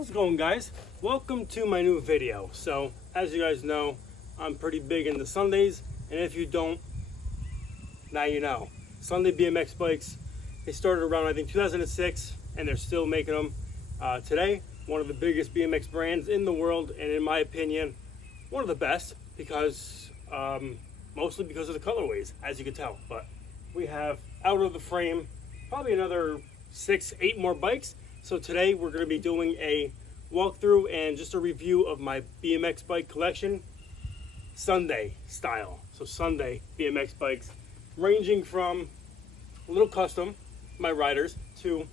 How's it going, guys? Welcome to my new video. So as you guys know, I'm pretty big into Sundays, and if you don't, now you know. Sunday BMX bikes, they started around I think 2006, and they're still making them today. One of the biggest BMX brands in the world, and in my opinion, one of the best, because mostly because of the colorways, as you can tell. But we have out of the frame probably another 6-8 more bikes. So today we're going to be doing a walkthrough and just a review of my BMX bike collection, Sunday style. So Sunday BMX bikes, ranging from a little custom, my riders, to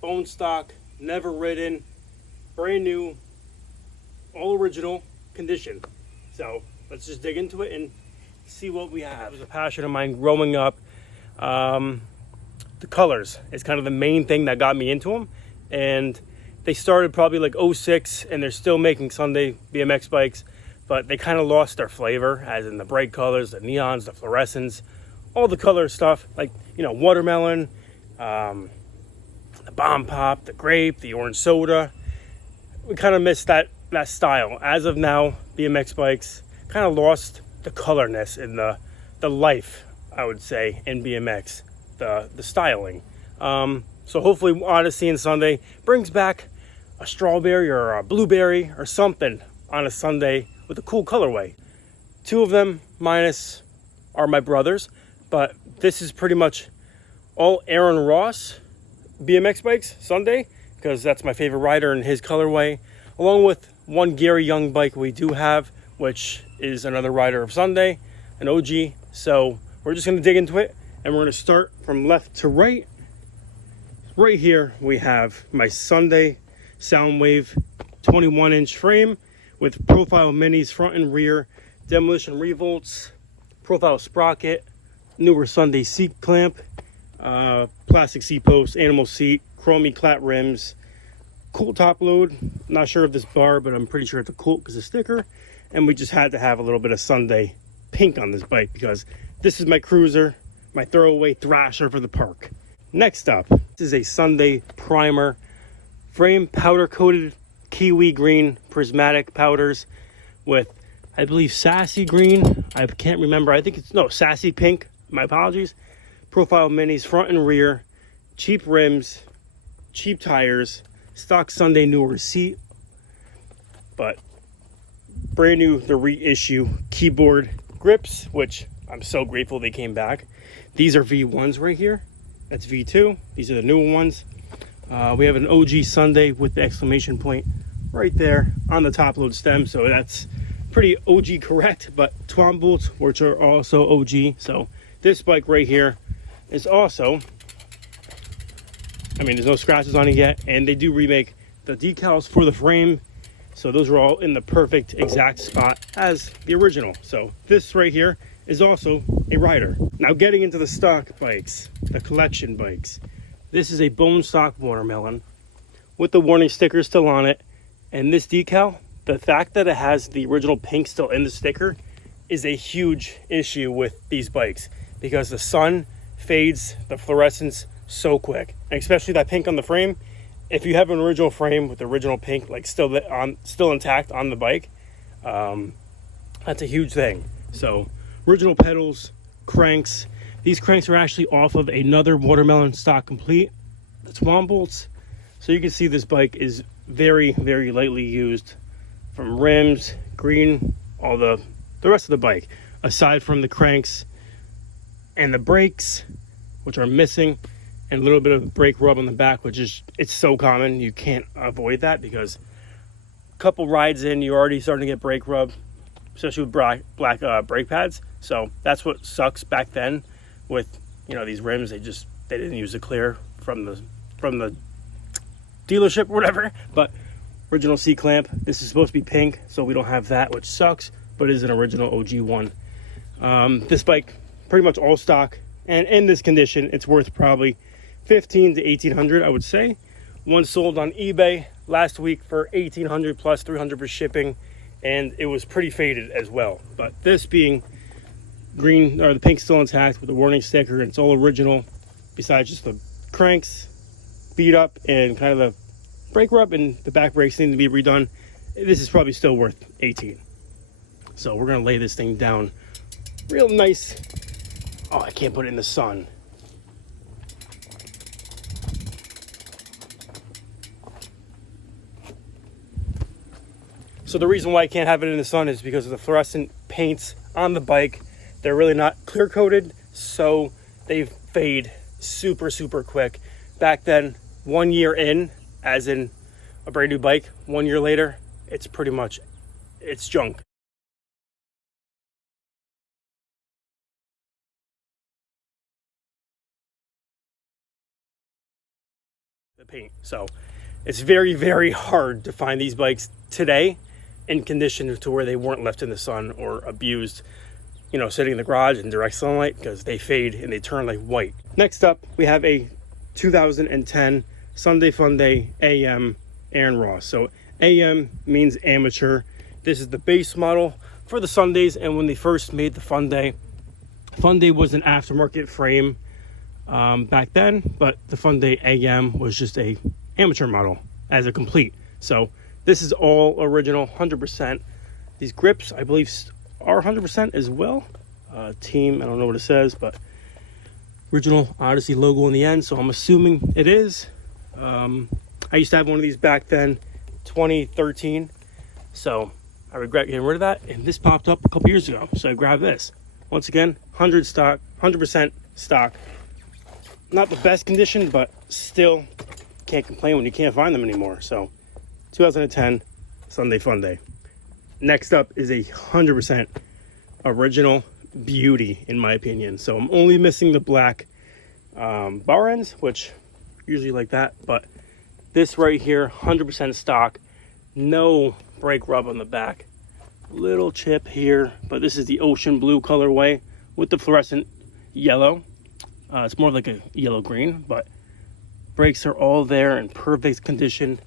bone stock, never ridden, brand new, all original condition. So let's just dig into it and see what we have. It was a passion of mine growing up. The colors is kind of the main thing that got me into them. And they started probably like 06, and they're still making Sunday BMX bikes, but they kind of lost their flavor, as in the bright colors, the neons, the fluorescents, all the color stuff, like, you know, watermelon, the bomb pop, the grape, the orange soda. We kind of missed that style. As of now, BMX bikes kind of lost the colorness and the life, I would say, in BMX, the styling. So hopefully Odyssey and Sunday brings back a strawberry or a blueberry or something on a Sunday with a cool colorway. Two of them minus are my brothers, but this is pretty much all Aaron Ross BMX bikes Sunday, because that's my favorite rider in his colorway, along with one Gary Young bike we do have, which is another rider of Sunday, an OG. So we're just going to dig into it, and we're going to start from left to right. Right here we have my Sunday Soundwave 21-inch frame with profile minis front and rear, demolition revolts, profile sprocket, newer Sunday seat clamp, plastic seat post, animal seat, chromey clat rims, cool top load. Not sure of this bar, but I'm pretty sure it's a Colt because of sticker. And we just had to have a little bit of Sunday pink on this bike because this is my cruiser, my throwaway thrasher for the park. Next up, this is a Sunday primer frame, powder coated kiwi green prismatic powders with, I believe, sassy green. I can't remember. I think it's, no, sassy pink. My apologies. Profile minis front and rear, cheap rims, cheap tires, stock Sunday newer seat, but brand new, the reissue keyboard grips, which I'm so grateful they came back. These are V1s right here. That's V2. These are the newer ones. We have an OG Sunday with the exclamation point right there on the top load stem. So that's pretty OG correct, but Twom bolts, which are also OG. So this bike right here is also, I mean, there's no scratches on it yet. And they do remake the decals for the frame. So those are all in the perfect exact spot as the original. So this right here is also a rider. Now getting into the stock bikes, the collection bikes. This is a bone stock watermelon with the warning sticker still on it. And this decal, the fact that it has the original pink still in the sticker is a huge issue with these bikes, because the sun fades the fluorescence so quick, and especially that pink on the frame. If you have an original frame with the original pink like still intact on the bike, that's a huge thing. So original pedals, cranks. These cranks are actually off of another watermelon stock complete. The Twom bolts. So you can see this bike is very, very lightly used, from rims, green, all the rest of the bike, aside from the cranks and the brakes, which are missing, and a little bit of brake rub on the back, which is, it's so common. You can't avoid that, because a couple rides in, you're already starting to get brake rub, especially with black brake pads. So that's what sucks back then with, you know, these rims. They didn't use the clear from the dealership or whatever. But original seat clamp. This is supposed to be pink, so we don't have that, which sucks, but is an original OG one. This bike, pretty much all stock, and in this condition, it's worth probably $1,500 to $1,800, I would say. One sold on eBay last week for $1,800 plus $300 for shipping, and it was pretty faded as well. But this being green, or the pink still intact with the warning sticker, and it's all original, besides just the cranks beat up and kind of the brake rub and the back brakes need to be redone, this is probably still worth 18. So we're gonna lay this thing down real nice. Oh, I can't put it in the sun. So the reason why I can't have it in the sun is because of the fluorescent paints on the bike. They're really not clear coated, so they fade super, super quick. Back then, 1 year in, as in a brand new bike, 1 year later, it's pretty much, it's junk. The paint. So it's very, very hard to find these bikes today in condition to where they weren't left in the sun or abused, you know, sitting in the garage in direct sunlight, because they fade and they turn like white. Next up, we have a 2010 Sunday Funday AM Aaron Ross. So AM means amateur. This is the base model for the Sundays, and when they first made the Funday was an aftermarket frame back then, but the Funday AM was just a amateur model as a complete. So this is all original, 100%. These grips, I believe, are 100% as well. Team, I don't know what it says, but original Odyssey logo on the end, so I'm assuming it is. I used to have one of these back then, 2013, so I regret getting rid of that, and this popped up a couple years ago, so I grabbed this. Once again, 100% stock. Not the best condition, but still can't complain when you can't find them anymore. So 2010 Sunday Funday. Next up is a 100% original beauty, in my opinion. So I'm only missing the black bar ends, which usually like that, but this right here, 100% stock, no brake rub on the back, little chip here, but this is the ocean blue colorway with the fluorescent yellow. It's more like a yellow green, but brakes are all there in perfect condition,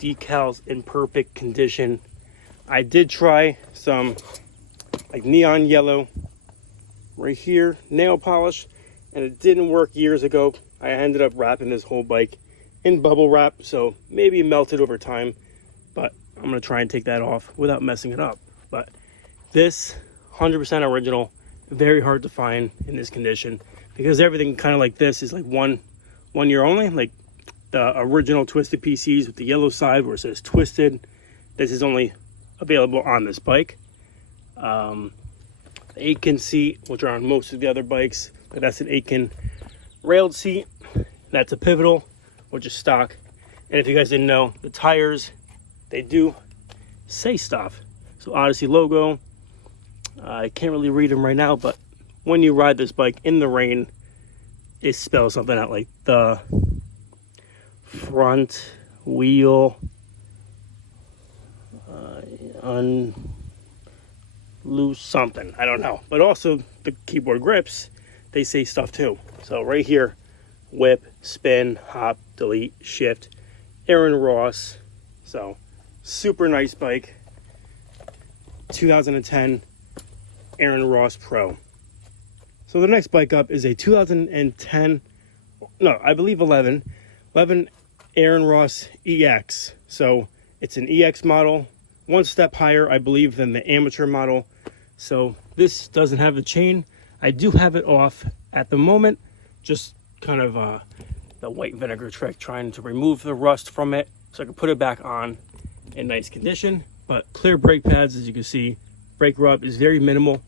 decals in perfect condition. I did try some like neon yellow right here, nail polish, and it didn't work years ago. I ended up wrapping this whole bike in bubble wrap, so maybe it melted over time, but I'm gonna try and take that off without messing it up. But this 100% original, very hard to find in this condition, because everything kind of like this is like one year only. Like the original Twisted PCs with the yellow side where it says Twisted, this is only available on this bike. The Aitken seat, which are on most of the other bikes, but that's an Aitken railed seat. That's a Pivotal, which is stock. And if you guys didn't know, the tires, they do say stuff. So Odyssey logo, I can't really read them right now, but when you ride this bike in the rain, it spells something out, like the front wheel loose something, I don't know. But also the keyboard grips, they say stuff too. So right here, whip, spin, hop, delete, shift, Aaron Ross. So super nice bike. 2010 Aaron Ross Pro. So the next bike up is a 2010, no, I believe 11 Aaron Ross EX. So it's an EX model, one step higher, I believe, than the amateur model. So this doesn't have the chain. I do have it off at the moment, just kind of the white vinegar trick, trying to remove the rust from it so I can put it back on in nice condition. But clear brake pads, as you can see. Brake rub is very minimal.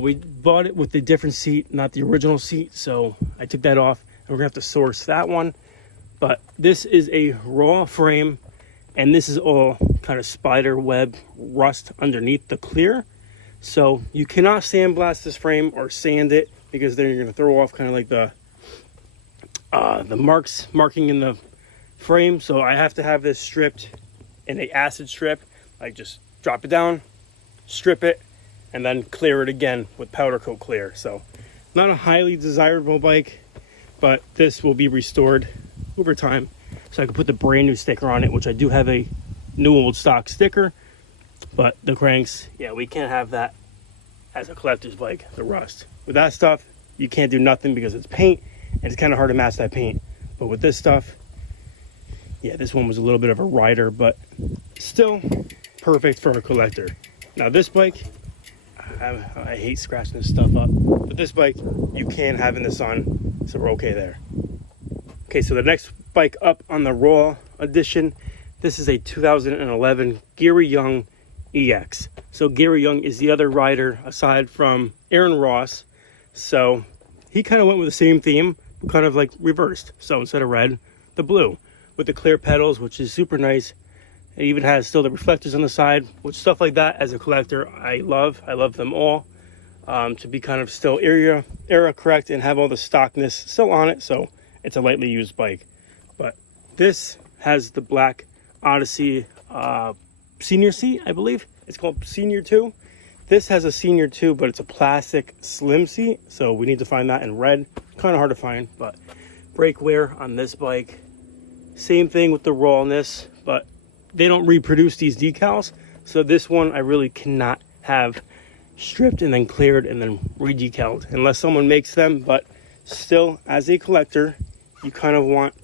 We bought it with the different seat, not the original seat, so I took that off, and we're gonna have to source that one. But this is a raw frame, and this is all kind of spider web rust underneath the clear. So you cannot sandblast this frame or sand it, because then you're gonna throw off kind of like the marking in the frame. So I have to have this stripped in a acid strip. Like just drop it down, strip it, and then clear it again with powder coat clear. So not a highly desirable bike, but this will be restored over time, so I can put the brand new sticker on it, which I do have a new old stock sticker. But the cranks, yeah, we can't have that as a collector's bike, the rust. With that stuff, you can't do nothing because it's paint, and it's kind of hard to match that paint. But with this stuff, yeah, this one was a little bit of a rider, but still perfect for a collector. Now this bike, I hate scratching this stuff up, but this bike you can have in the sun, so we're okay there. Okay, so the next bike up on the Raw edition, this is a 2011 Gary Young EX. So Gary Young is the other rider aside from Aaron Ross. So he kind of went with the same theme, kind of like reversed. So instead of red, the blue with the clear pedals, which is super nice. It even has still the reflectors on the side, which stuff like that as a collector, I love them all. To be kind of still era correct and have all the stockness still on it. So it's a lightly used bike. But this has the black Odyssey Senior seat, I believe. It's called Senior 2. This has a Senior 2, but it's a plastic slim seat. So we need to find that in red. Kind of hard to find, but brake wear on this bike. Same thing with the rawness, but they don't reproduce these decals. So this one I really cannot have stripped and then cleared and then re-decaled unless someone makes them. But still, as a collector, you kind of want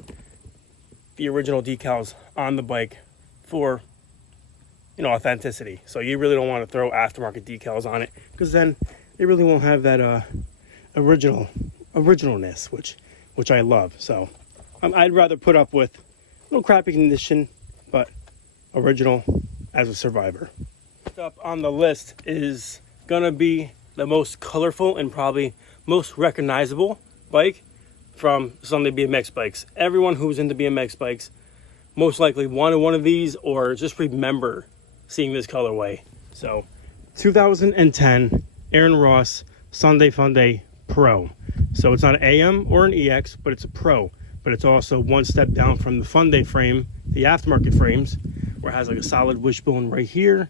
the original decals on the bike for, you know, authenticity. So you really don't want to throw aftermarket decals on it, because then they really won't have that originalness, which I love. So I'd rather put up with a little crappy condition, but original as a survivor. Up on the list is gonna be the most colorful and probably most recognizable bike from Sunday BMX bikes. Everyone who's into BMX bikes most likely wanted one of these or just remember seeing this colorway. So 2010 Aaron Ross Sunday Funday Pro. So it's not an AM or an EX, but it's a Pro. But it's also one step down from the Funday frame, the aftermarket frames, where it has like a solid wishbone right here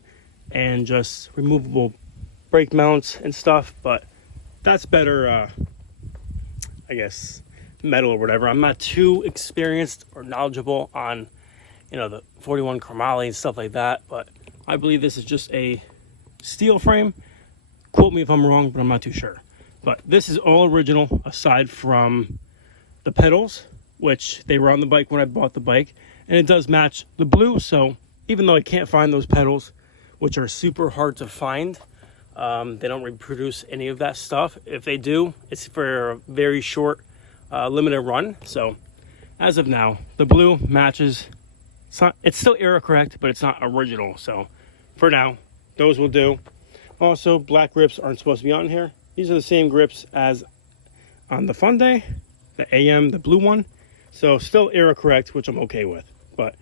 and just removable brake mounts and stuff. But that's better, I guess, metal or whatever. I'm not too experienced or knowledgeable on, you know, the 41 chromoly and stuff like that, but I believe this is just a steel frame. Quote me if I'm wrong, but I'm not too sure. But this is all original aside from the pedals, which they were on the bike when I bought the bike, and it does match the blue. So even though I can't find those pedals, which are super hard to find, they don't reproduce any of that stuff. If they do, it's for a very short limited run. So as of now, the blue matches. It's still era correct, but it's not original. So for now, those will do. Also, black grips aren't supposed to be on here. These are the same grips as on the Funday, the AM, the blue one. So still era correct, which I'm okay with. But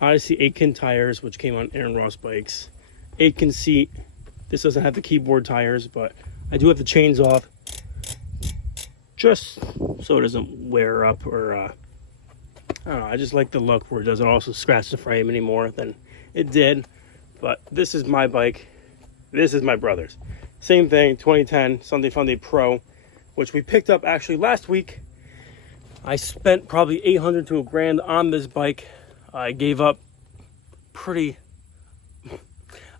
Odyssey Aitken tires, which came on Aaron Ross bikes. Aitken seat. This doesn't have the keyboard tires, but I do have the chains off, just so it doesn't wear up or I don't know. I just like the look where it doesn't also scratch the frame anymore than it did. But this is my bike. This is my brother's. Same thing, 2010 Sunday Funday Pro, which we picked up actually last week. I spent probably $800 to $1,000 on this bike. I gave up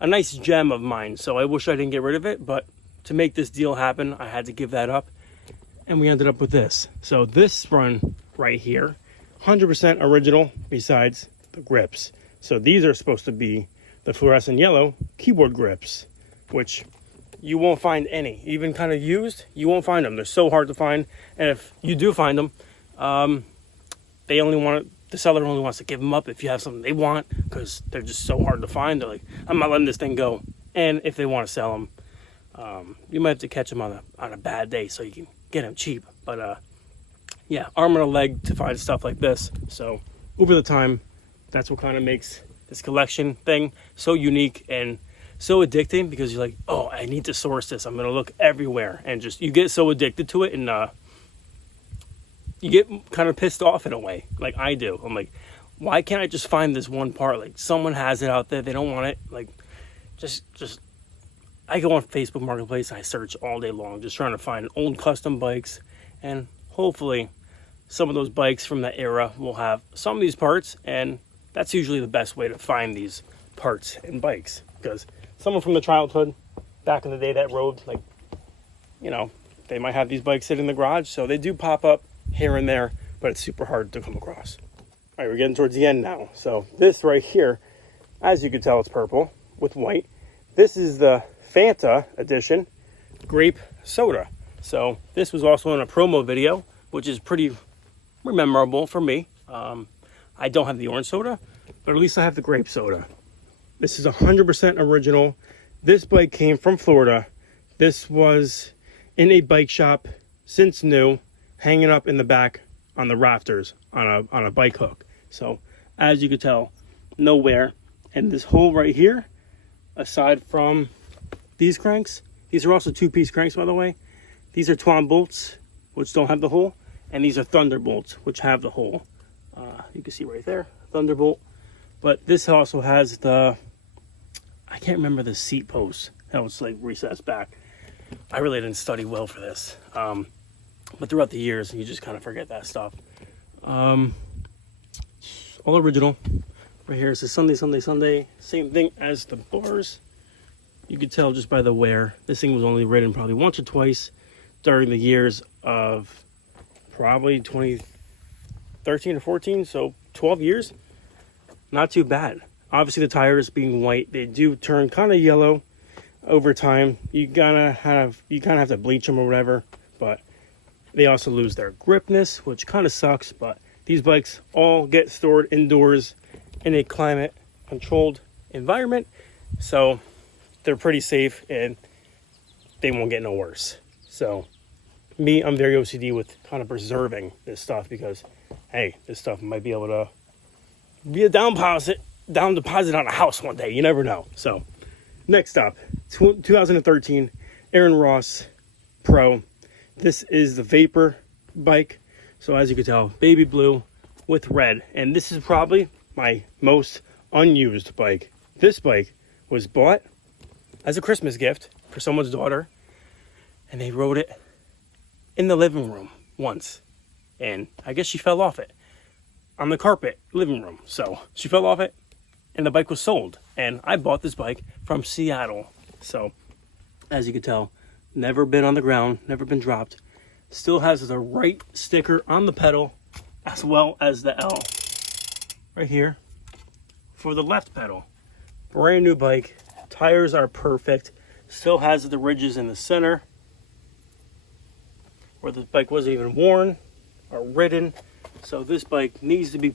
a nice gem of mine, so I wish I didn't get rid of it, but to make this deal happen, I had to give that up, and we ended up with this. So this run right here, 100% original besides the grips. So these are supposed to be the fluorescent yellow keyboard grips, which you won't find any. Even kind of used, you won't find them. They're so hard to find, and if you do find them, the seller only wants to give them up if you have something they want, because they're just so hard to find. They're like, I'm not letting this thing go. And if they want to sell them, you might have to catch them on a bad day so you can get them cheap. But yeah, arm and a leg to find stuff like this. So over the time, that's what kind of makes this collection thing so unique and so addicting, because you're like, oh, I need to source this. I'm going to look everywhere, and just you get so addicted to it, and you get kind of pissed off in a way, like I do. I'm like, why can't I just find this one part? Like, someone has it out there, they don't want it. Like, just I go on Facebook Marketplace and I search all day long, just trying to find old custom bikes, and hopefully some of those bikes from that era will have some of these parts, and that's usually the best way to find these parts in bikes, because someone from the childhood back in the day that rode, like, you know, they might have these bikes sitting in the garage, so they do pop up here and there, but it's super hard to come across. All right, we're getting towards the end now. So this right here, as you can tell, it's purple with white. This is the Fanta edition Grape Soda. So this was also in a promo video, which is pretty memorable for me. I don't have the orange soda, but at least I have the grape soda. This is 100% original. This bike came from Florida. This was in a bike shop, since new, hanging up in the back on the rafters on a bike hook. So as you can tell, no wear. And this hole right here, aside from these cranks, these are also 2-piece cranks, by the way. These are Twan bolts, which don't have the hole, and these are Thunderbolts, which have the hole. You can see right there, Thunderbolt. But this also has the, I can't remember the seat post that was like recessed back. I really didn't study well for this. But throughout the years, you just kind of forget that stuff. All original. Right here it says Sunday, Sunday, Sunday. Same thing as the bars. You could tell just by the wear. This thing was only ridden probably once or twice during the years of probably 2013 or 14, so 12 years. Not too bad. Obviously the tires being white, they do turn kind of yellow over time. You kind of have to bleach them or whatever, but they also lose their gripness, which kind of sucks. But these bikes all get stored indoors in a climate controlled environment, so they're pretty safe and they won't get no worse. So me, I'm very OCD with kind of preserving this stuff, because hey, this stuff might be able to be a down deposit on a house one day. You never know. So next up, 2013 Aaron Ross Pro. This is the Vapor bike. So as you can tell, baby blue with red. And this is probably my most unused bike. This bike was bought as a Christmas gift for someone's daughter, and they rode it in the living room once. And I guess she fell off it on the carpet living room. So she fell off it and the bike was sold. And I bought this bike from Seattle. So as you can tell, never been on the ground, never been dropped. Still has the right sticker on the pedal, as well as the L right here for the left pedal. Brand new bike. Tires are perfect. Still has the ridges in the center where the bike wasn't even worn or ridden. So this bike needs to be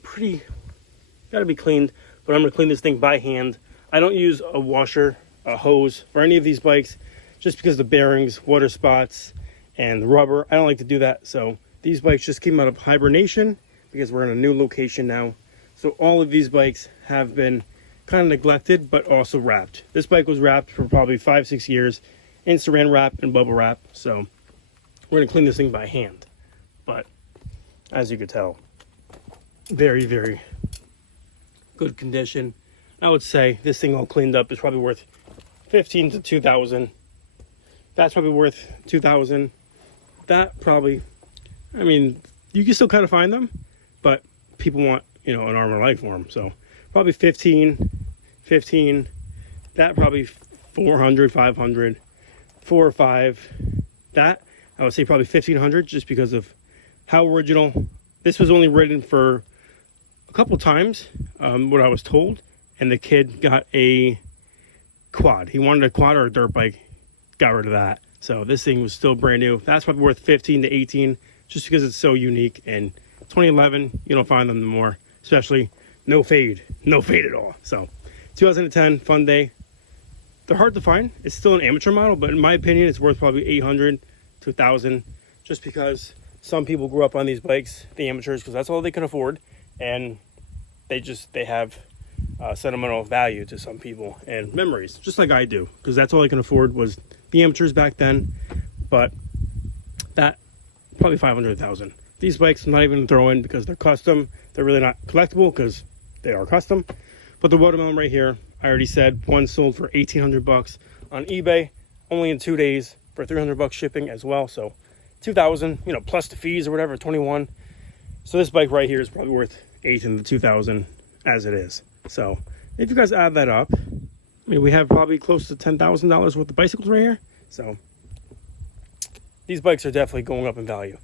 gotta be cleaned, but I'm gonna clean this thing by hand. I don't use a washer, a hose for any of these bikes, just because the bearings, water spots, and the rubber. I don't like to do that. So these bikes just came out of hibernation because we're in a new location now. So all of these bikes have been kind of neglected, but also wrapped. This bike was wrapped for probably 5-6 years in saran wrap and bubble wrap. So we're gonna clean this thing by hand. But as you can tell, very, very good condition. I would say this thing all cleaned up is probably worth 15 to 2,000. That's probably worth 2,000. That probably, I mean, you can still kind of find them, but people want, an arm or leg for them. So probably 15. That probably 400, 500, 4 or 5. That I would say probably 1,500, just because of how original. This was only ridden for a couple times, what I was told, and the kid got a quad. He wanted a quad or a dirt bike, got rid of that. So this thing was still brand new. That's probably worth 15 to 18, just because it's so unique. And 2011, you don't find them anymore, especially no fade at all. So 2010 Funday, they're hard to find. It's still an amateur model, but in my opinion, it's worth probably 800 to 1,000, just because some people grew up on these bikes, the amateurs, because that's all they can afford, and they have sentimental value to some people and memories, just like I do, because that's all I can afford was the amateurs back then. But that probably 500,000. These bikes I'm not even throw in because they're custom. They're really not collectible because they are custom. But the watermelon right here, I already said, one sold for 1,800 bucks on eBay, only in 2 days for 300 bucks shipping as well. So 2,000, plus the fees or whatever, 21. So this bike right here is probably worth 8 in the 2,000 as it is. So if you guys add that up, we have probably close to $10,000 worth of bicycles right here. So these bikes are definitely going up in value.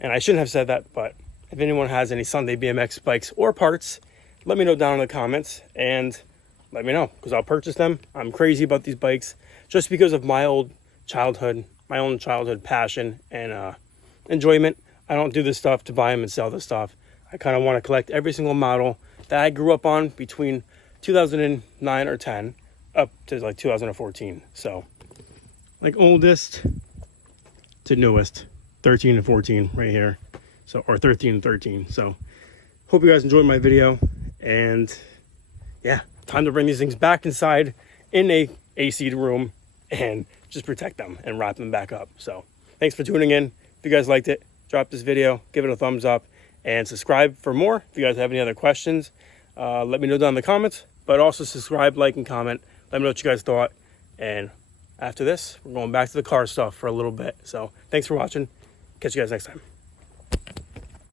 And I shouldn't have said that, but if anyone has any Sunday BMX bikes or parts, let me know down in the comments and let me know, because I'll purchase them. I'm crazy about these bikes just because of my own childhood passion and enjoyment. I don't do this stuff to buy them and sell this stuff. I kind of want to collect every single model that I grew up on between 2009 or 10 up to like 2014. So like oldest to newest, 13 and 14 right here. So, or 13 and 13. So hope you guys enjoyed my video, and yeah, time to bring these things back inside in a AC room and just protect them and wrap them back up. So thanks for tuning in. If you guys liked it, drop this video, give it a thumbs up, and subscribe for more. If you guys have any other questions, let me know down in the comments, but also subscribe, like, and comment. Let me know what you guys thought. And after this, we're going back to the car stuff for a little bit. So thanks for watching. Catch you guys next time.